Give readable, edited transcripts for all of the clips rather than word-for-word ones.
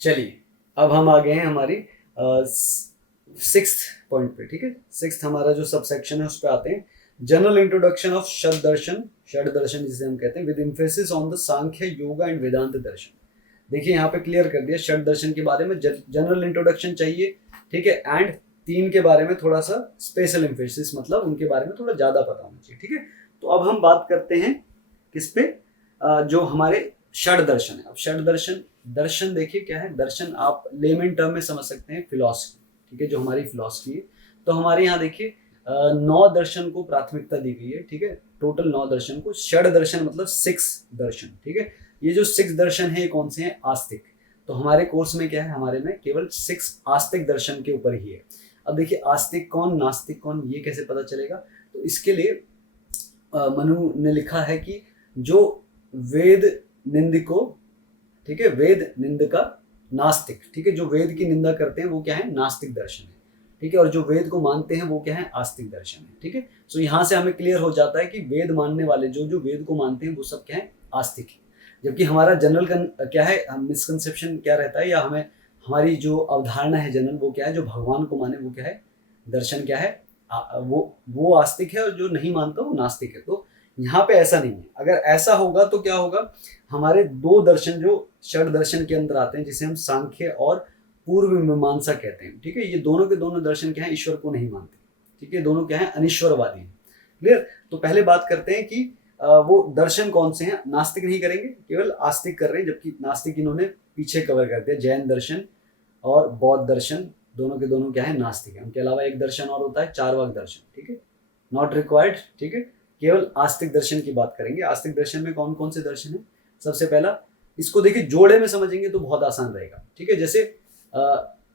चलिए, अब हम आ गए हैं हमारी सिक्स्थ पॉइंट पे। ठीक है, सिक्स्थ हमारा जो सबसेक्शन है उस पे आते हैं। General introduction of shad darshan, षड दर्शन जिसे हम कहते हैं, with emphasis on the Sankhya, yoga and Vedanta darshan. देखिए यहाँ पे क्लियर कर दिया षड दर्शन के बारे में, जनरल इंट्रोडक्शन चाहिए। ठीक है, एंड तीन के बारे में थोड़ा सा स्पेशल एम्फेसिस, मतलब उनके बारे में थोड़ा ज्यादा पता होना चाहिए। ठीक है, तो अब हम बात करते हैं किस पे, जो हमारे षड दर्शन है। अब षड दर्शन, दर्शन देखिए क्या है, दर्शन आप लेमन टर्म में समझ सकते हैं फिलॉसफी। ठीक है, जो हमारी फिलॉसफी है, तो हमारे यहाँ देखिए 9 दर्शन को प्राथमिकता दी गई है। ठीक है, टोटल 9 दर्शन को, षड दर्शन मतलब 6 दर्शन। ठीक है, ये जो 6 दर्शन है ये कौन से हैं? आस्तिक। तो हमारे कोर्स में क्या है, हमारे में केवल 6 आस्तिक दर्शन के ऊपर ही है। अब देखिए आस्तिक कौन, नास्तिक कौन, ये कैसे पता चलेगा? तो इसके लिए मनु ने लिखा है कि जो वेद निंदको, ठीक है, वेद निंदका नास्तिक। ठीक है, जो वेद की निंदा करते हैं वो क्या है? नास्तिक दर्शन है। ठीक है, और जो वेद को मानते हैं वो क्या है? आस्तिक दर्शन है। ठीक है, तो यहाँ से हमें क्लियर हो जाता है कि वेद मानने वाले, जो जो वेद को मानते हैं वो सब क्या है? आस्तिक है। जबकि हमारा जनरल क्या है, मिसकंसेप्शन क्या रहता है, या हमें हमारी जो अवधारणा है जनरल, वो क्या है? जो भगवान को माने वो क्या है? दर्शन क्या है? वो आस्तिक है, और जो नहीं मानता वो नास्तिक है। तो यहाँ पे ऐसा नहीं है। अगर ऐसा होगा तो क्या होगा, हमारे 2 दर्शन जो षड दर्शन के अंदर आते हैं, जिसे हम सांख्य और पूर्व मीमांसा कहते हैं। ठीक है, ये दोनों के दोनों दर्शन क्या है? ईश्वर को नहीं मानते। ठीक है, दोनों क्या है? अनिश्वरवादी हैं। क्लियर? तो पहले बात करते हैं कि वो दर्शन कौन से हैं। नास्तिक नहीं करेंगे, केवल आस्तिक कर रहे हैं, जबकि नास्तिक इन्होंने पीछे कवर कर दिया। जैन दर्शन और बौद्ध दर्शन दोनों के दोनों क्या है? नास्तिक है। उनके अलावा एक दर्शन और होता है, चारवाक दर्शन। ठीक है, नॉट रिक्वायर्ड। ठीक है, केवल आस्तिक दर्शन की बात करेंगे। आस्तिक दर्शन में कौन कौन से दर्शन है? सबसे पहला, इसको देखिए जोड़े में समझेंगे तो बहुत आसान रहेगा। ठीक है, जैसे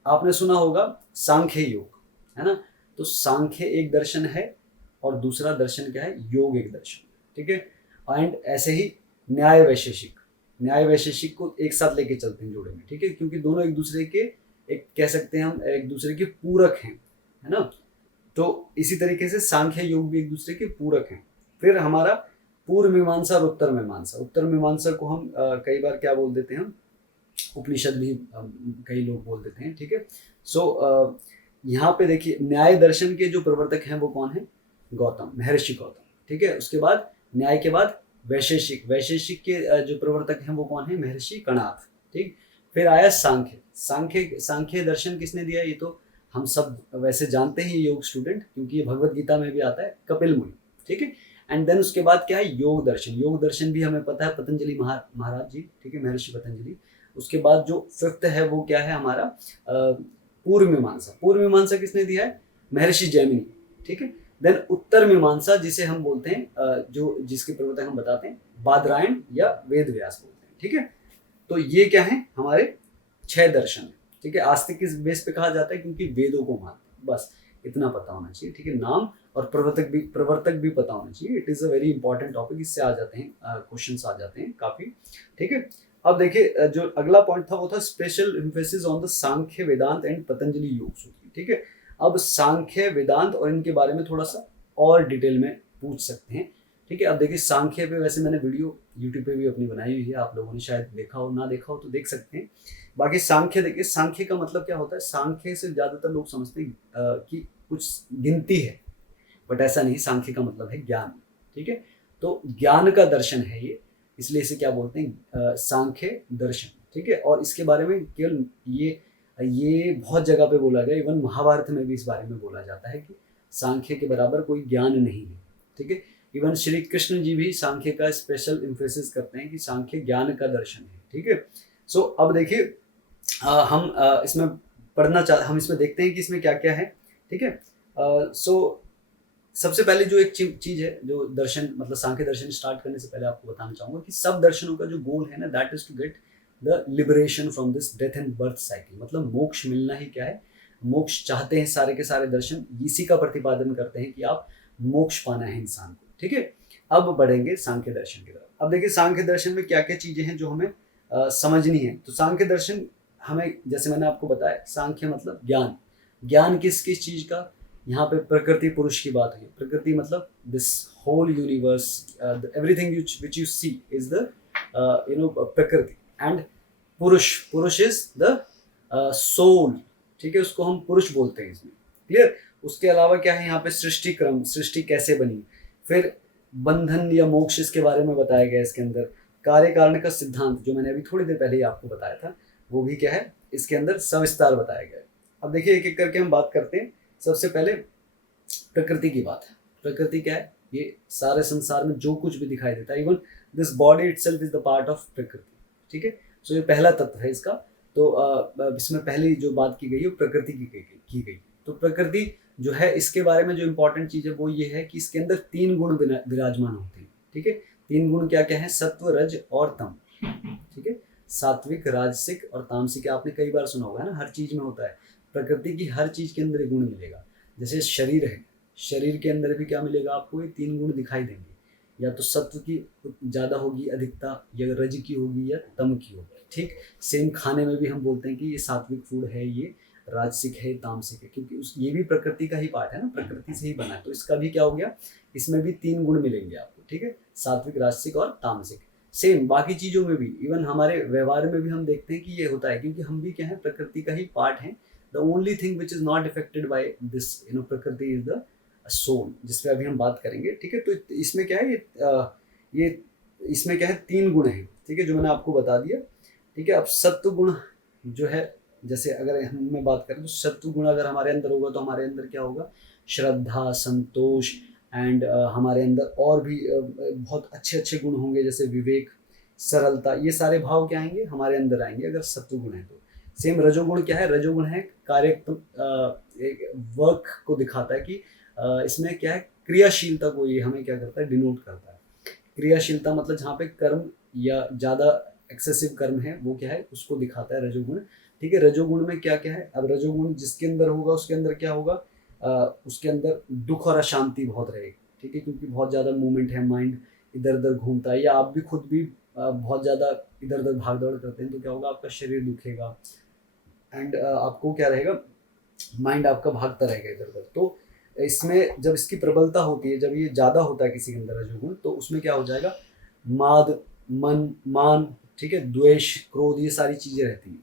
आपने सुना होगा सांख्य योग, है ना? तो सांख्य एक दर्शन है, और दूसरा दर्शन क्या है? योग एक दर्शन। ठीक है, एंड ऐसे ही न्याय वैशेषिक, न्याय वैशेषिक को एक साथ लेके चलते हैं जोड़े में। ठीक है, क्योंकि दोनों एक दूसरे के, एक कह सकते हैं हम, एक दूसरे के पूरक हैं, है ना? तो इसी तरीके से सांख्य योग भी एक दूसरे के पूरक हैं। फिर हमारा पूर्व मीमांसा और उत्तर मीमांसा। उत्तर मीमांसा को हम कई बार क्या बोल देते हैं, हम उपनिषद भी कई लोग बोल देते हैं। ठीक है, सो यहाँ पे देखिए न्याय दर्शन के जो प्रवर्तक हैं वो कौन है? गौतम, महर्षि गौतम। ठीक है, उसके बाद न्याय के बाद वैशेषिक, वैशेषिक के जो प्रवर्तक हैं वो कौन है? महर्षि कणाद। ठीक, फिर आया सांख्य। सांख्य, सांख्य दर्शन किसने दिया? ये तो हम सब वैसे जानते हैं योग स्टूडेंट, क्योंकि ये भगवत गीता में भी आता है, कपिल मुनि। ठीक है, एंड देन उसके बाद क्या है? योग दर्शन। योग दर्शन भी हमें पता है, पतंजलि महाराज जी। ठीक है, महर्षि पतंजलि। उसके बाद जो 5th है वो क्या है हमारा? पूर्व मीमांसा। पूर्व मीमांसा किसने दिया है? महर्षि जैमिनी। ठीक है, देन उत्तर मीमांसा, जिसे हम बोलते हैं, जो जिसके प्रवर्तक हम बताते हैं बादरायण या वेद व्यास बोलते हैं। ठीक है, तो ये क्या है? हमारे 6 दर्शन है। ठीक है, आस्तिक किस बेस पे कहा जाता है? क्योंकि वेदों को मानते हैं। बस इतना पता होना चाहिए। ठीक है, नाम और प्रवर्तक भी पता होना चाहिए। It is a very important topic. इससे आ जाते हैं क्वेश्चंस, आ जाते हैं काफी। ठीक है, अब देखिए जो अगला पॉइंट था वो था special emphasis on the Sankhya, Vedanta and Patanjali Yoga Sutra. ठीक है, अब सांख्य, वेदांत और इनके बारे में थोड़ा सा और डिटेल में पूछ सकते हैं। ठीक है, अब देखिए सांख्य पे वैसे मैंने वीडियो यूट्यूब पे भी अपनी बनाई हुई है, आप लोगों ने शायद देखा हो, ना देखा हो तो देख सकते हैं। बाकी सांख्य देखिए, सांख्य का मतलब क्या होता है? सांख्य से ज्यादातर लोग समझते हैं कि कुछ गिनती है, बट ऐसा नहीं। सांख्य का मतलब है ज्ञान। ठीक है, तो ज्ञान का दर्शन है ये, इसलिए इसे क्या बोलते हैं? सांख्य दर्शन। ठीक है, और इसके बारे में केवल ये बहुत जगह पे बोला गया, इवन महाभारत में भी इस बारे में बोला जाता है कि सांख्य के बराबर कोई ज्ञान नहीं है। ठीक है, इवन श्री कृष्ण जी भी सांख्य का स्पेशल इम्फेसिस करते हैं कि सांख्य ज्ञान का दर्शन है। ठीक है, सो अब देखिए हम इसमें हम इसमें देखते हैं कि इसमें क्या क्या है। ठीक है, सो सबसे पहले जो एक चीज है, जो दर्शन मतलब सांख्य दर्शन स्टार्ट करने से पहले आपको बताना चाहूंगा कि सब दर्शनों का जो गोल है ना, that is to get the liberation from this death and birth cycle. मतलब मोक्ष मिलना ही क्या है? मोक्ष चाहते हैं सारे के सारे दर्शन, इसी का प्रतिपादन करते हैं कि आप मोक्ष पाना है इंसान को। ठीक है, अब बढ़ेंगे सांख्य दर्शन की तरफ। अब देखिए सांख्य दर्शन में क्या क्या चीजें हैं जो हमें समझनी है। तो सांख्य दर्शन हमें, जैसे मैंने आपको बताया, सांख्य मतलब ज्ञान। ज्ञान किस किस चीज का? यहाँ पे प्रकृति पुरुष की बात हुई। प्रकृति मतलब this whole universe, everything which you see is the Prakriti. And Purusha is the soul, ठीक है, उसको हम पुरुष बोलते हैं इसमें, क्लियर। उसके अलावा क्या है यहाँ पे सृष्टि क्रम, सृष्टि कैसे बनी, फिर बंधन या मोक्ष इसके बारे में बताया गया इसके अंदर, कार्य कारण का सिद्धांत जो मैंने अभी थोड़ी देर पहले ही आपको बताया था वो भी क्या है इसके अंदर सविस्तार बताया गया है। अब देखिए एक एक करके हम बात करते हैं। सबसे पहले प्रकृति की बात है। प्रकृति क्या है, ये सारे संसार में जो कुछ भी दिखाई देता है, even this body itself is the part of प्रकृति, ठीक है। सो ये पहला तत्व है इसका। तो इसमें पहली जो बात की गई है प्रकृति की गई। तो प्रकृति जो है इसके बारे में जो इम्पोर्टेंट चीज़ है वो ये है कि इसके अंदर 3 गुण विराजमान होते हैं, ठीक है। 3 गुण क्या क्या है, सत्व, रज और तम, ठीक है। सात्विक, राजसिक और तामसिक आपने कई बार सुना होगा ना, हर चीज़ में होता है। प्रकृति की हर चीज़ के अंदर ये गुण मिलेगा। जैसे शरीर है, शरीर के अंदर भी क्या मिलेगा आपको, ये 3 गुण दिखाई देंगे। या तो सत्व की ज़्यादा होगी अधिकता, या रज की होगी या तम की होगी, ठीक। सेम खाने में भी हम बोलते हैं कि ये सात्विक फूड है, ये राजसिक है, तामसिक है, क्योंकि ये भी प्रकृति का ही पार्ट है ना, प्रकृति से ही बना है। तो इसका भी क्या हो गया, इसमें भी 3 गुण मिलेंगे आपको, ठीक है, सात्विक, राजसिक और तामसिक। सेम बाकी चीज़ों में भी, इवन हमारे व्यवहार में भी हम देखते हैं कि ये होता है, क्योंकि हम भी क्या है प्रकृति का ही पार्ट है। The only thing which is not affected by this प्रकृति इज द सोल, जिसपे अभी हम बात करेंगे, ठीक है। तो इसमें क्या है, ये इसमें क्या है 3 गुण हैं, ठीक है, जो मैंने आपको बता दिया, ठीक है। अब सत्व गुण जो है, जैसे अगर हम बात करें तो सत्व गुण अगर हमारे अंदर होगा तो हमारे अंदर क्या होगा, श्रद्धा, संतोष एंड हमारे अंदर और भी बहुत अच्छे अच्छे गुण होंगे, जैसे विवेक, सरलता, ये सारे भाव क्या आएंगे हमारे अंदर आएंगे अगर सत्व गुण है तो। सेम रजोगुण क्या है, रजोगुण है कार्य, एक वर्क को दिखाता है कि इसमें क्या है क्रियाशीलता को ये हमें क्या करता है, डिनोट करता है। क्रियाशीलता मतलब जहाँ पे कर्म या ज़्यादा एक्सेसिव कर्म है वो क्या है उसको दिखाता है रजोगुण, ठीक है। रजोगुण में क्या क्या है, अब रजोगुण जिसके अंदर होगा उसके अंदर क्या होगा, उसके अंदर दुख और अशांति बहुत रहेगी, ठीक है, क्योंकि बहुत ज़्यादा मूवमेंट है, माइंड इधर उधर घूमता है, या आप भी खुद भी बहुत ज़्यादा इधर उधर भाग दौड़ करते हैं तो क्या होगा, आपका शरीर दुखेगा एंड आपको क्या रहेगा, माइंड आपका भागता रहेगा इधर उधर। तो इसमें जब इसकी प्रबलता होती है, जब ये ज़्यादा होता है किसी के अंदर रजोगुण, तो उसमें क्या हो जाएगा, माद, मन, मान, ठीक है, द्वेष, क्रोध, ये सारी चीज़ें रहती हैं।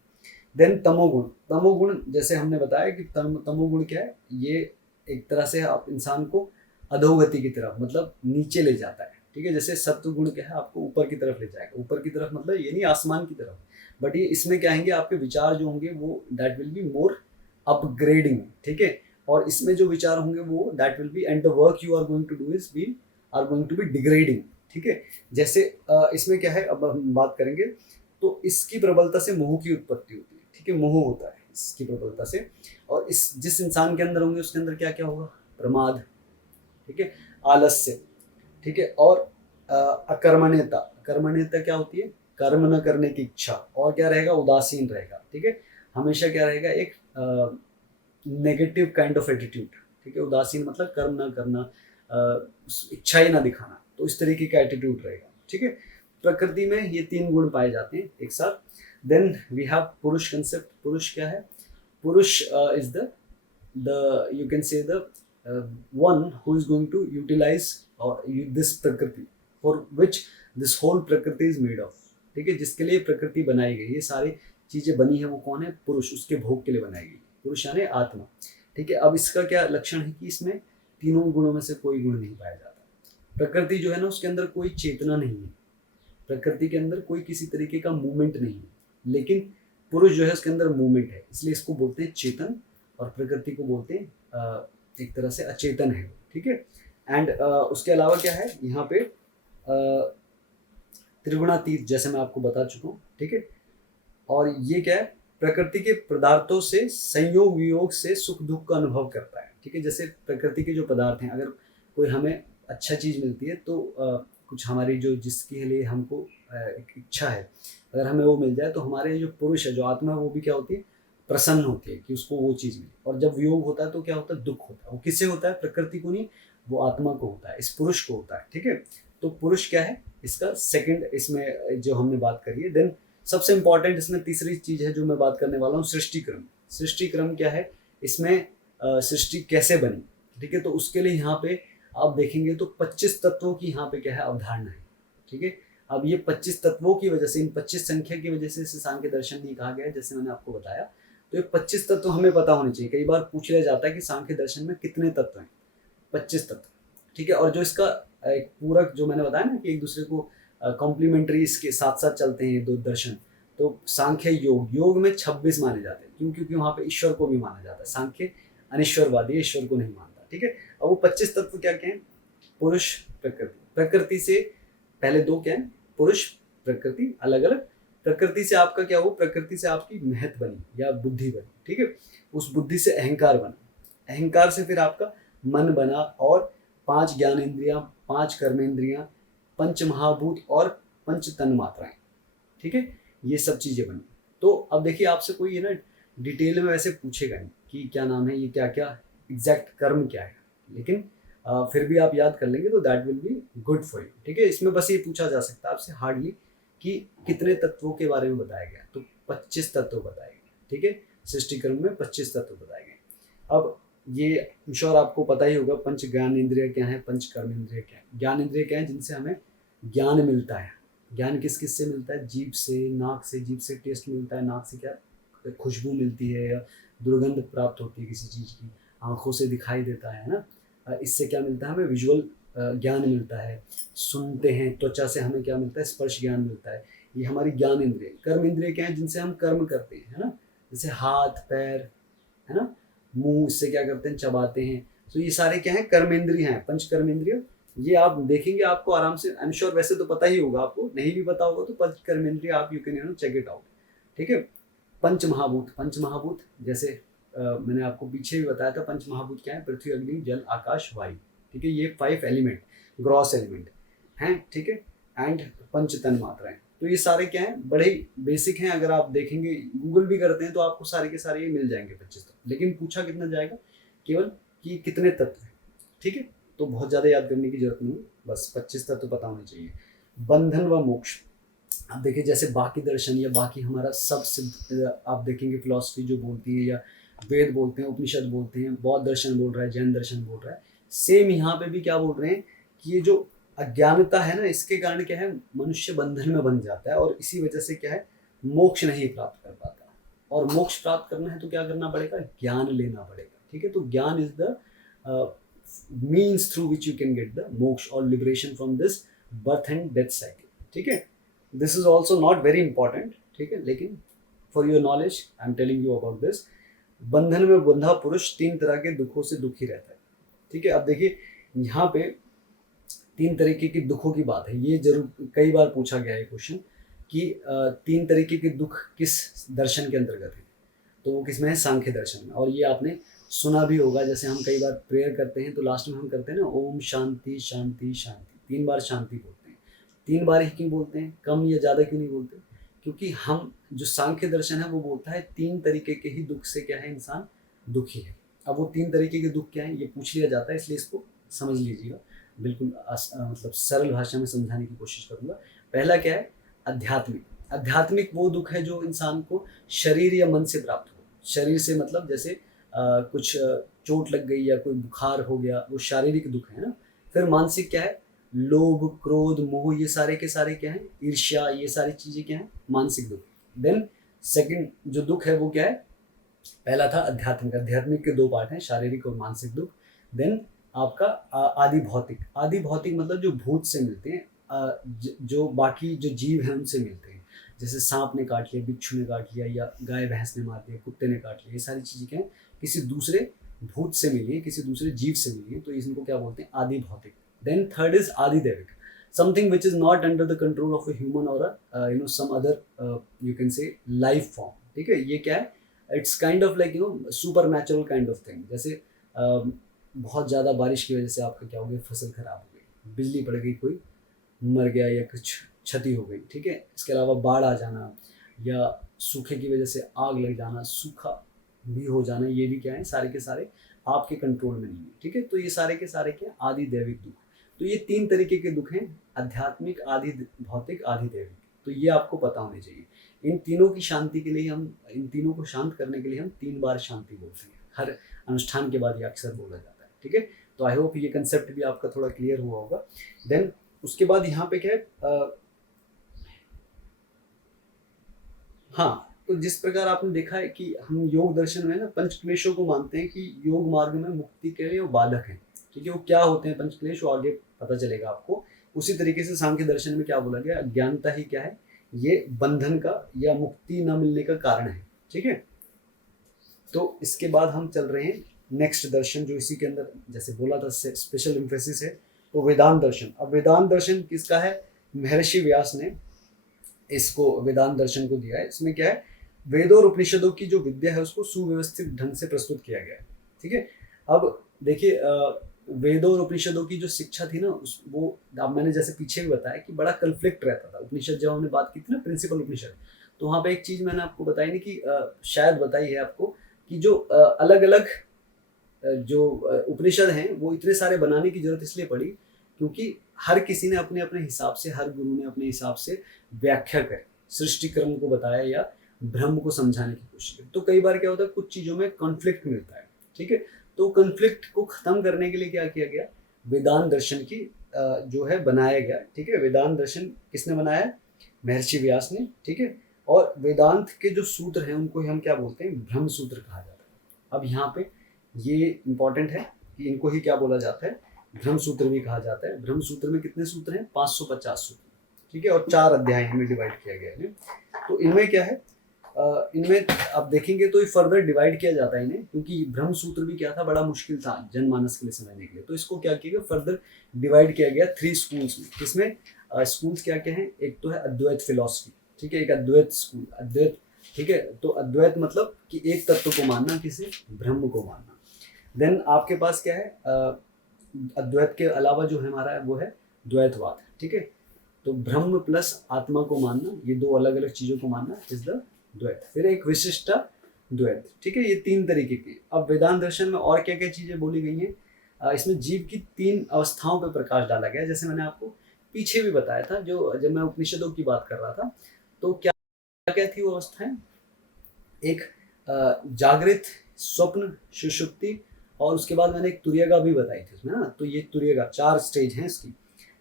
देन तमोगुण, तमोगुण जैसे हमने बताया कि तमोगुण क्या है, ये एक तरह से आप इंसान को अधोगति की तरफ मतलब नीचे ले जाता है, ठीक है। जैसे सत्व गुण क्या है, आपको ऊपर की तरफ ले जाएगा, ऊपर की तरफ मतलब ये नहीं आसमान की तरफ, बट ये इसमें क्या आएंगे, आपके विचार जो होंगे वो that will be more upgrading, ठीक है। और इसमें जो विचार होंगे वो that will be, and the work you are going to do is be are going to be degrading, ठीक है। जैसे इसमें क्या है, अब हम बात करेंगे तो इसकी प्रबलता से मोह की उत्पत्ति होती है, ठीक है, मोह होता है इसकी प्रबलता से। और इस जिस इंसान के अंदर होंगे उसके अंदर क्या क्या होगा, प्रमाद, ठीक है, आलस्य, ठीक है, और अकर्मण्यता। अकर्मण्यता क्या होती है, कर्म न करने की इच्छा, और क्या रहेगा, उदासीन रहेगा, ठीक है, हमेशा क्या रहेगा, एक नेगेटिव काइंड ऑफ एटीट्यूड, ठीक है। उदासीन मतलब कर्म न करना, इच्छा ही ना दिखाना, तो इस तरीके का एटीट्यूड रहेगा, ठीक है। प्रकृति में ये 3 गुण पाए जाते हैं एक साथ। देन वी हैव पुरुष कंसेप्ट। पुरुष क्या है, पुरुष इज द यू कैन से the one who is going to utilize this प्रकृति for which this whole प्रकृति is made of, ठीक है, जिसके लिए प्रकृति बनाई गई, ये सारी चीजें बनी है वो कौन है, पुरुष, उसके भोग के लिए बनाई गई, पुरुष यानी आत्मा, ठीक है। अब इसका क्या लक्षण है कि इसमें तीनों गुणों में से कोई गुण नहीं पाया जाता। प्रकृति जो है ना उसके अंदर कोई चेतना नहीं है, प्रकृति के अंदर कोई किसी तरीके का मूवमेंट नहीं है, लेकिन पुरुष जो है उसके अंदर मूवमेंट है, इसलिए इसको बोलते हैं चेतन, और प्रकृति को बोलते हैं एक तरह से अचेतन है, ठीक है। एंड उसके अलावा क्या है यहाँ पे त्रिगुणातीत, जैसे मैं आपको बता चुका हूँ, ठीक है। और ये क्या है, प्रकृति के पदार्थों से संयोग वियोग से सुख दुख का अनुभव करता है, ठीक है। जैसे प्रकृति के जो पदार्थ हैं, अगर कोई हमें अच्छा चीज़ मिलती है तो कुछ हमारी जो जिसके लिए हमको एक इच्छा है, अगर हमें वो मिल जाए तो हमारे जो पुरुष है, जो आत्मा है, वो भी क्या होती है, प्रसन्न होती है कि उसको वो चीज़ मिली। और जब वियोग होता है तो क्या होता है, दुख होता है। वो किससे होता है, प्रकृति को नहीं, वो आत्मा को होता है, इस पुरुष को होता है, ठीक है। तो पुरुष क्या है, इसका सेकंड इसमें जो हमने बात करी है। देन सबसे इंपॉर्टेंट इसमें तीसरी चीज़ है जो मैं बात करने वाला हूँ, सृष्टि क्रम। सृष्टि क्रम क्या है, इसमें सृष्टि कैसे बनी, ठीक है। तो उसके लिए यहाँ पे आप देखेंगे तो 25 तत्वों की यहाँ पे क्या है अवधारणा है, ठीक है। अब ये 25 तत्वों की वजह से, इन 25 संख्या की वजह से इसे सांख्य दर्शन नहीं कहा गया है, जैसे मैंने आपको बताया। तो ये 25 तत्व हमें पता होने चाहिए। कई बार पूछ लिया जाता है कि सांख्य दर्शन में कितने तत्व हैं, 25 तत्व, ठीक है। और जो इसका एक पूरक जो मैंने बताया ना कि एक दूसरे को कॉम्प्लीमेंट्री इसके साथ साथ चलते हैं दो दर्शन, तो सांख्य योग में 26 माने जाते हैं, क्यों? क्योंकि वहां पे ईश्वर को भी माना जाता है। सांख्य अनिश्वरवादी, ईश्वर को नहीं मानता, ठीक है। अब वो 25 तत्व क्या क्या है? पुरुष, प्रकृति। प्रकृति से पहले दो क्या है? पुरुष, प्रकृति, अलग अलग। प्रकृति से आपका क्या हो? प्रकृति से आपकी महत बनी या बुद्धि बनी, ठीक है। उस बुद्धि से अहंकार बना, अहंकार से फिर आपका मन बना, और 5 ज्ञानेंद्रियां, 5 कर्मेंद्रियां, 5 महाभूत और 5 तन मात्राएं, ठीक है। ये सब चीजें बनी। तो अब देखिए, आपसे कोई ये ना डिटेल में वैसे पूछेगा नहीं कि क्या नाम है, ये क्या क्या एग्जैक्ट कर्म क्या है, लेकिन फिर भी आप याद कर लेंगे तो that will be good for you, ठीक है। इसमें बस ये पूछा जा सकता है आपसे हार्डली कि कितने तत्वों के बारे में बताया गया, तो 25 तत्व बताए गए, ठीक है। सृष्टि कर्म में 25 तत्व बताए गए। अब ये श्योर आपको पता ही होगा, पंच ज्ञान इंद्रिय क्या है, पंच कर्म इंद्रिय क्या है। ज्ञान इंद्रिय क्या है? जिनसे हमें ज्ञान मिलता है। ज्ञान किस किस से मिलता है? जीभ से, नाक से। जीभ से टेस्ट मिलता है, नाक से क्या खुशबू मिलती है या दुर्गंध प्राप्त होती है किसी चीज़ की, आँखों से दिखाई देता है ना। इससे क्या मिलता है? हमें विजुअल ज्ञान मिलता है। सुनते हैं, त्वचा से हमें क्या मिलता है? स्पर्श ज्ञान मिलता है। ये हमारी ज्ञान इंद्रिय। कर्म इंद्रिय क्या है? जिनसे हम कर्म करते हैं, है ना। जैसे हाथ, पैर, है ना, मुंह, इससे क्या करते हैं? चबाते हैं। तो ये सारे क्या है? कर्मेंद्रिय हैं, पंच कर्मेंद्रिय। ये आप देखेंगे, आपको आराम से, आई एम श्योर वैसे तो पता ही होगा, आपको नहीं भी पता होगा तो पंच कर्मेंद्रिय आप you can check it out, ठीक है। पंच महाभूत, पंच महाभूत जैसे मैंने आपको पीछे भी बताया था, पंच महाभूत क्या है? पृथ्वी, अग्नि, जल, आकाश, वायु, ठीक है। ये 5 एलिमेंट, ग्रॉस एलिमेंट हैं, ठीक है। एंड पंच तन मात्राएं। तो ये सारे क्या है? बड़े ही बेसिक हैं। अगर आप देखेंगे, गूगल भी करते हैं तो आपको सारे के सारे ये मिल जाएंगे 25 तत्व। लेकिन पूछा कितना जाएगा? केवल कि कितने तत्व हैं, ठीक है। तो बहुत ज़्यादा याद करने की जरूरत नहीं, बस 25 तत्व पता होने चाहिए। बंधन व मोक्ष। अब देखिए, जैसे बाकी दर्शन या बाकी हमारा सब सिद्ध, आप देखेंगे फिलॉसफी जो बोलती है, या वेद बोलते हैं, उपनिषद बोलते हैं, बौद्ध दर्शन बोल रहा है, जैन दर्शन बोल रहा है, सेम यहाँ पे भी क्या बोल रहे हैं कि ये जो अज्ञानता है ना, इसके कारण क्या है? मनुष्य बंधन में बन जाता है, और इसी वजह से क्या है? मोक्ष नहीं प्राप्त कर पाता। और मोक्ष प्राप्त करना है तो क्या करना पड़ेगा? ज्ञान लेना पड़ेगा, ठीक है। तो ज्ञान is the means through which you can get the मोक्ष और liberation from this birth and death cycle, ठीक है। This is also not very important, ठीक है, लेकिन for your knowledge I am telling you about this. बंधन में बंधा पुरुष 3 तरह के दुखों से दुखी रहता है, ठीक है। अब देखिए, यहाँ पे 3 तरीके के दुखों की बात है। ये जरूर कई बार पूछा गया है क्वेश्चन कि 3 तरीके के दुख किस दर्शन के अंतर्गत है, तो वो किस में है? सांख्य दर्शन में। और ये आपने सुना भी होगा, जैसे हम कई बार प्रेयर करते हैं तो लास्ट में हम करते हैं ना, ओम शांति शांति शांति, 3 बार शांति बोलते हैं। 3 बार ही क्यों बोलते हैं? कम या ज़्यादा क्यों नहीं बोलते? क्योंकि हम, जो सांख्य दर्शन है वो बोलता है 3 तरीके के ही दुख से क्या है? इंसान दुखी है। अब वो 3 तरीके के दुख क्या है? ये पूछ लिया जाता है, इसलिए इसको समझ लीजिएगा। बिल्कुल मतलब सरल भाषा में समझाने की कोशिश करूँगा। पहला क्या है? आध्यात्मिक। आध्यात्मिक वो दुख है जो इंसान को शरीर या मन से प्राप्त हो। शरीर से मतलब जैसे कुछ चोट लग गई या कोई बुखार हो गया, वो शारीरिक दुख है ना। फिर मानसिक क्या है? लोभ, क्रोध, मोह, ये सारे के सारे क्या है? ईर्ष्या, ये सारी चीजें क्या है? मानसिक दुख। देन सेकंड जो दुख है वो क्या है? पहला था आध्यात्मिक। आध्यात्मिक के 2 पार्ट हैं, शारीरिक और मानसिक दुख। देन आपका आदि भौतिक। आदि भौतिक मतलब जो भूत से मिलते हैं, जो बाकी जो जीव हैं उनसे मिलते हैं। जैसे सांप ने काट लिया, बिच्छू ने काट लिया, या गाय भैंस ने मार दिया, कुत्ते ने काट लिया, ये सारी चीजें क्या है? किसी दूसरे भूत से मिली है, किसी दूसरे जीव से मिली है, तो इनको क्या बोलते हैं? आदि भौतिक। Then third is adi daivik, something which is not under the control of a human और some other you can say life form, ठीक है। ये क्या है? It's kind of like supernatural kind of thing. जैसे बहुत ज़्यादा बारिश की वजह से आपका क्या हो गया? फसल खराब हो गई, बिजली पड़ गई, कोई मर गया या कुछ क्षति हो गई, ठीक है। इसके अलावा बाढ़ आ जाना, या सूखे की वजह से आग लग जाना, सूखा भी हो जाना, ये भी क्या है? सारे के सारे आपके कंट्रोल में नहीं है, ठीक है। तो ये सारे के सारे क्या? आदि दैविक दुख। तो ये 3 तरीके के दुख हैं, आध्यात्मिक, आदि भौतिक, आदि दैविक। तो ये आपको पता होने चाहिए। इन तीनों की शांति के लिए हम, इन तीनों को शांत करने के लिए हम 3 बार शांति बोलते हैं। हर अनुष्ठान के बाद ये अक्सर बोला जाता है, ठीक है। तो आई होप ये कंसेप्ट भी आपका थोड़ा क्लियर हुआ होगा। देन उसके बाद यहाँ पे क्या है? हाँ, तो जिस प्रकार आपने देखा है कि हम योग दर्शन में ना पंच क्लेशों को मानते हैं कि योग मार्ग में मुक्ति के लिए वो बाधक हैं। ठीक है, वो क्या होते हैं पंच क्लेश, वो आगे पता चलेगा आपको। उसी तरीके से सांख्य दर्शन में क्या बोला गया, अज्ञानता ही क्या है, ये बंधन का या मुक्ति न मिलने का कारण है। ठीक है, तो इसके बाद हम चल रहे हैं नेक्स्ट दर्शन, जो इसी के अंदर जैसे बोला था स्पेशल इम्फेसिस है, तो वेदांत दर्शन। अब वेदांत दर्शन किसका है, महर्षि व्यास ने इसको वेदांत दर्शन को दिया है। इसमें क्या है, वेदों और उपनिषदों की जो विद्या है उसको सुव्यवस्थित ढंग से प्रस्तुत किया गया है। ठीक है, अब देखिए वेदों और उपनिषदों की जो शिक्षा थी ना उस वो, अब मैंने जैसे पीछे भी बताया कि बड़ा कन्फ्लिक्ट रहता था। उपनिषद जब हमने बात की थी ना प्रिंसिपल उपनिषद, तो वहाँ पे एक चीज मैंने आपको बताई नहीं कि शायद बताई है आपको कि जो अलग अलग जो उपनिषद हैं वो इतने सारे बनाने की जरूरत इसलिए पड़ी क्योंकि हर किसी ने अपने अपने हिसाब से, हर गुरु ने अपने हिसाब से व्याख्या करी, सृष्टि क्रम को बताया या ब्रह्म को समझाने की कोशिश की। तो कई बार क्या होता है, कुछ चीजों में कॉन्फ्लिक्ट मिलता है। ठीक है, तो कॉन्फ्लिक्ट को खत्म करने के लिए क्या किया गया, वेदांत दर्शन की जो है बनाया गया। ठीक है, वेदांत दर्शन किसने बनाया, महर्षि व्यास ने। ठीक है, और वेदांत के जो सूत्र हैं उनको हम क्या बोलते हैं, ब्रह्म सूत्र कहा जाता है। अब यहाँ पे ये इंपॉर्टेंट है कि इनको ही क्या बोला जाता है, ब्रह्म सूत्र भी कहा जाता है। ब्रह्म सूत्र में कितने सूत्र हैं, 550 सूत्र। ठीक है, और 4 अध्याय में डिवाइड किया गया है। तो इनमें क्या है, इनमें आप देखेंगे तो ये फर्दर डिवाइड किया जाता है इन्हें, क्योंकि ब्रह्म सूत्र भी क्या था, बड़ा मुश्किल था जनमानस के लिए समझने के लिए। तो इसको क्या किया गया, फर्दर डिवाइड किया गया 3 स्कूल्स में। किसमें, स्कूल्स क्या क्या हैं, एक तो है अद्वैत फिलॉसफी। ठीक है, एक अद्वैत स्कूल, अद्वैत। ठीक है, तो अद्वैत मतलब कि एक तत्व को मानना, किसी ब्रह्म को मानना। देन आपके पास क्या है, अद्वैत के अलावा जो है हमारा वो है द्वैतवाद। ठीक है, तो ब्रह्म प्लस आत्मा को मानना, ये 2 अलग अलग चीजों को मानना इज द द्वैत। फिर एक विशिष्टा द्वैत। ठीक है, ये 3 तरीके की। अब वेदांत दर्शन में और क्या क्या चीजें बोली गई हैं, इसमें जीव की 3 अवस्थाओं पर प्रकाश डाला गया है। जैसे मैंने आपको पीछे भी बताया था, जो जब मैं उपनिषदों की बात कर रहा था, तो क्या क्या थी वो अवस्थाएं, एक जागृत, स्वप्न, सुषुप्ति, और उसके बाद मैंने एक तुर्यगा भी बताई थी उसमें ना। तो ये तुर्यगा 4 स्टेज हैं इसकी।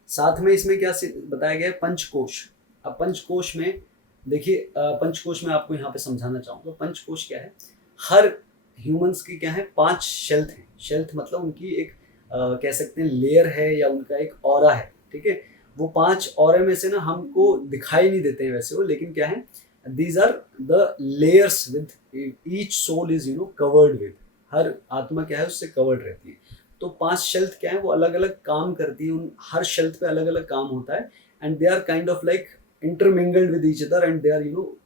साथ में इसमें क्या बताया गया है, पंचकोश। अब पंचकोश में देखिए, पंचकोश में आपको यहाँ पे समझाना चाहूँगा। पंचकोश क्या है, हर ह्यूमंस की क्या है, 5 शेल्थ हैं। शेल्थ मतलब उनकी एक कह सकते हैं लेयर है या उनका एक ऑरा है। ठीक है, वो 5 ऑरे में से ना हमको दिखाई नहीं देते हैं वैसे वो, लेकिन क्या है, these are the layers with each soul is covered with, हर आत्मा क्या है उससे कवर्ड रहती है। तो 5 शेल्थ क्या है, वो अलग अलग काम करती है, उन हर शेल्थ पे अलग अलग काम होता है। And they are kind of like intermingled with each other, and they are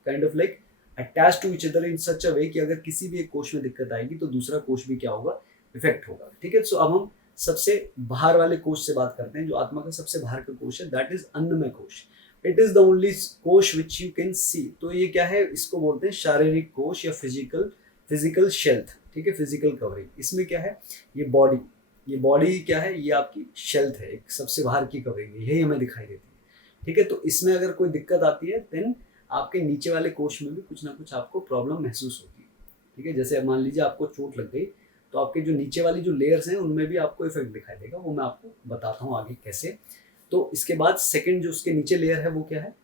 kind of like attach to each other in such a way कि अगर किसी भी एक कोश में दिक्कत आएगी तो दूसरा कोश भी क्या होगा, इफेक्ट होगा। ठीक है, सो अब हम सबसे बाहर वाले कोश से बात करते हैं, जो आत्मा का सबसे बाहर का कोश है, दैट इज अन्नमय कोश। इट इज द ओनली कोश विच यू कैन सी। तो ये क्या है, इसको बोलते हैं शारीरिक कोश या फिजिकल शेल्थ। ठीक है, फिजिकल कवरिंग। इसमें क्या है, ये बॉडी क्या है, ये आपकी शेल्थ है, एक सबसे बाहर की कवरिंग है, यही हमें दिखाई देती है। ठीक है, तो इसमें अगर कोई दिक्कत आती है देन आपके नीचे वाले कोश में भी कुछ ना कुछ आपको प्रॉब्लम महसूस होती है। ठीक है, जैसे मान लीजिए आपको चोट लग गई, तो आपके जो नीचे वाली जो लेयर्स हैं उनमें भी आपको इफेक्ट दिखाई देगा, वो मैं आपको बताता हूँ आगे कैसे। तो इसके बाद सेकंड जो उसके नीचे लेयर है वो क्या है,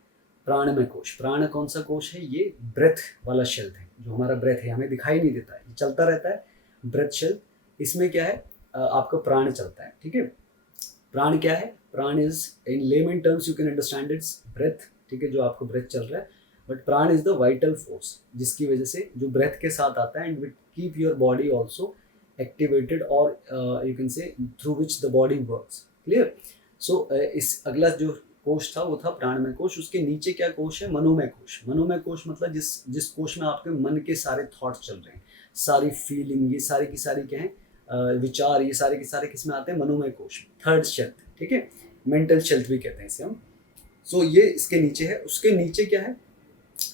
प्राणमय कोश। प्राण कौन सा कोश है, ये ब्रेथ वाला शेल्थ है, जो हमारा ब्रेथ है, हमें दिखाई नहीं देता है, ये चलता रहता है, ब्रेथ शेल्थ। इसमें क्या है, आपका प्राण चलता है। ठीक है, प्राण क्या है, प्राण is in lemon terms you can understand it's breath. ठीक है, जो आपको ब्रेथ चल रहा है, बट प्राण इज द वाइटल फोर्स, जिसकी वजह से जो ब्रेथ के साथ आता है, and with keep your body also activated, और you can say through which the body works. Clear. So इस अगला जो कोश था वो था प्राणमय कोश। उसके नीचे क्या कोश है, मनोमय कोश। मनोमय कोश मतलब जिस कोश में आपके मन के सारे थॉट्स चल रहे हैं, सारी फीलिंग, ये सारी की सारी क्या है, विचार, ये सारे के सारे किसमें आते हैं, मनोमय कोश में, थर्ड शेल्थ। ठीक है, मेंटल शेल्थ भी कहते हैं इसे हम। सो ये इसके नीचे है। उसके नीचे क्या है,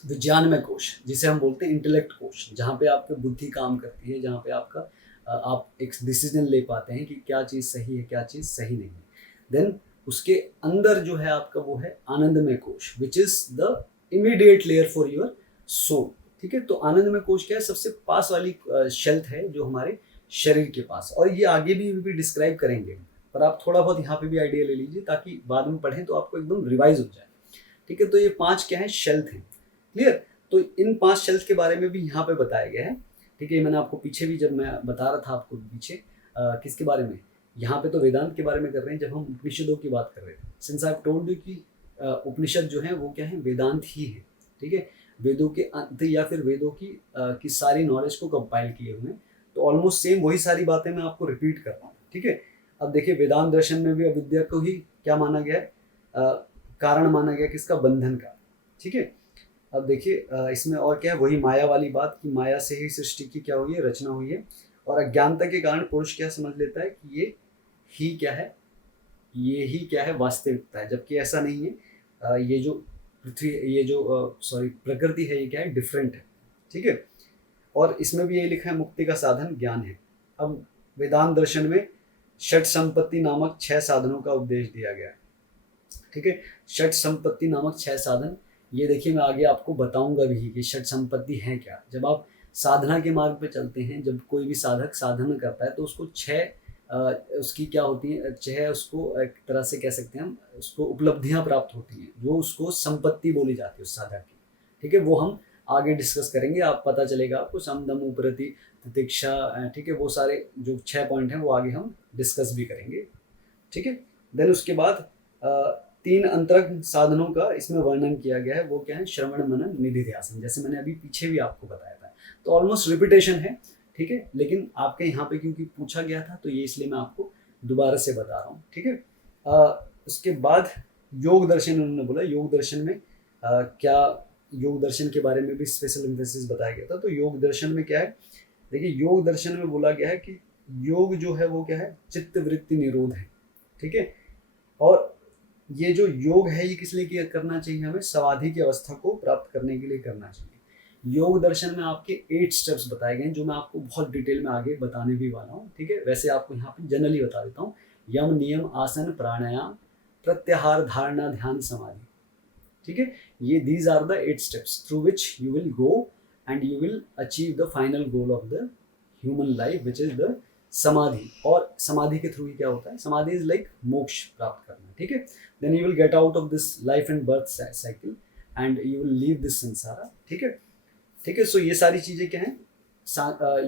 विज्ञानमय कोश, जिसे हम बोलते हैं इंटेलेक्ट कोश, जहाँ पे आपकी बुद्धि काम करती है, जहाँ पे आपका आप एक डिसीजन ले पाते हैं कि क्या चीज़ सही है, क्या चीज़ सही नहीं है। देन उसके अंदर जो है आपका वो है आनंदमय कोश, which is the immediate layer for your soul. ठीक है, तो आनंदमय कोश क्या है, सबसे पास वाली शेल्थ है जो हमारे शरीर के पास, और ये आगे भी डिस्क्राइब करेंगे, पर आप थोड़ा बहुत यहाँ पे भी आइडिया ले लीजिए ताकि बाद में पढ़ें तो आपको एकदम रिवाइज हो जाए। ठीक है, तो ये 5 क्या है, शेल्थ हैं। क्लियर। तो इन 5 शेल्स के बारे में भी यहाँ पे बताया गया है। ठीक है, मैंने आपको पीछे भी जब मैं बता रहा था आपको पीछे किसके बारे में, यहाँ पे तो वेदांत के बारे में कर रहे हैं जब हम उपनिषदों की बात कर रहे थे। Since I have told you कि उपनिषद जो है वो क्या है, वेदांत ही है। ठीक है, वेदों के अंत या फिर वेदों की सारी नॉलेज को कंपाइल किए हुए हैं। तो ऑलमोस्ट सेम वही सारी बातें मैं आपको रिपीट कर रहा हूँ। ठीक है, अब देखिए वेदांत दर्शन में भी अविद्या को ही क्या माना गया है, कारण माना गया किसका, बंधन का। ठीक है, अब देखिए इसमें और क्या है, वही माया वाली बात कि माया से ही सृष्टि की क्या हुई है, रचना हुई है। और अज्ञानता के कारण पुरुष क्या समझ लेता है कि ये ही क्या है, ये ही क्या है वास्तविकता है, जबकि ऐसा नहीं है। ये जो पृथ्वी, ये जो प्रकृति है, ये क्या है, डिफरेंट है। ठीक है, और इसमें भी यही लिखा है मुक्ति का साधन ज्ञान है। अब वेदांत दर्शन में षट संपत्ति नामक 6 साधनों का उपदेश दिया गया है। ठीक है, षट संपत्ति नामक 6 साधन, ये देखिए मैं आगे आपको बताऊंगा भी कि षट संपत्ति है क्या। जब आप साधना के मार्ग पे चलते हैं, जब कोई भी साधक साधना करता है तो उसको 6 उसकी क्या होती है, 6 उसको एक तरह से कह सकते हैं हम, उसको उपलब्धियां प्राप्त होती हैं, जो उसको संपत्ति बोली जाती है उस साधक की। ठीक है, वो हम आगे डिस्कस करेंगे, आप पता चलेगा आपको, सम दम उपरति तितिक्षा। ठीक है, वो सारे जो 6 पॉइंट हैं वो आगे हम डिस्कस भी करेंगे। ठीक है, देन उसके बाद 3 अंतरंग साधनों का इसमें वर्णन किया गया है। वो क्या है, श्रवण मनन निधि ध्यासन, जैसे मैंने अभी पीछे भी आपको बताया था। तो ऑलमोस्ट रिपीटेशन है। ठीक है, लेकिन आपके यहाँ पे क्योंकि पूछा गया था तो ये इसलिए मैं आपको दोबारा से बता रहा हूँ। ठीक है, उसके बाद योग दर्शन उन्होंने बोला। योग दर्शन में क्या, योग दर्शन के बारे में भी स्पेशल एम्फेसिस बताया गया था। तो योग दर्शन में क्या है, देखिए योग दर्शन में बोला गया है कि योग जो है वो क्या है, चित्त वृत्ति निरोध है। ठीक है, और ये जो योग है ये किस लिए करना चाहिए, हमें समाधि की अवस्था को प्राप्त करने के लिए करना चाहिए। योग दर्शन में आपके 8 स्टेप्स बताए गए हैं, जो मैं आपको बहुत डिटेल में आगे बताने भी वाला हूँ। ठीक है, वैसे आपको यहाँ पे जनरली बता देता हूँ। यम, नियम, आसन, प्राणायाम, प्रत्याहार, धारणा, ध्यान, समाधि। ठीक है, ये these are the 8 steps through which you will go and you will achieve the final goal of the human life, which is the samadhi. और समाधि के थ्रू ही क्या होता है, समाधि इज लाइक मोक्ष प्राप्त करना। ठीक है, then you will get out of this life and birth cycle and you will leave this samsara. ठीक है, ठीक है, सो ये सारी चीजें क्या है,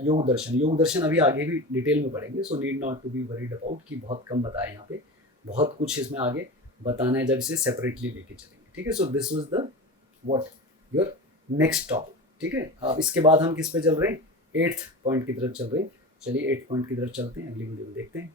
योग दर्शन। योग दर्शन अभी आगे भी डिटेल में पढ़ेंगे, so need not to be worried about कि बहुत कम बताया यहाँ पे, बहुत कुछ इसमें आगे बताना है जब इसे सेपरेटली लेके चलेंगे। ठीक है, so this was the what your next topic. ठीक है, अब इसके बाद हम किस पे चल रहे हैं, 8th पॉइंट की तरफ चल रहे हैं। चलिए 8th पॉइंट की तरफ चलते हैं, अगली वीडियो में देखते हैं।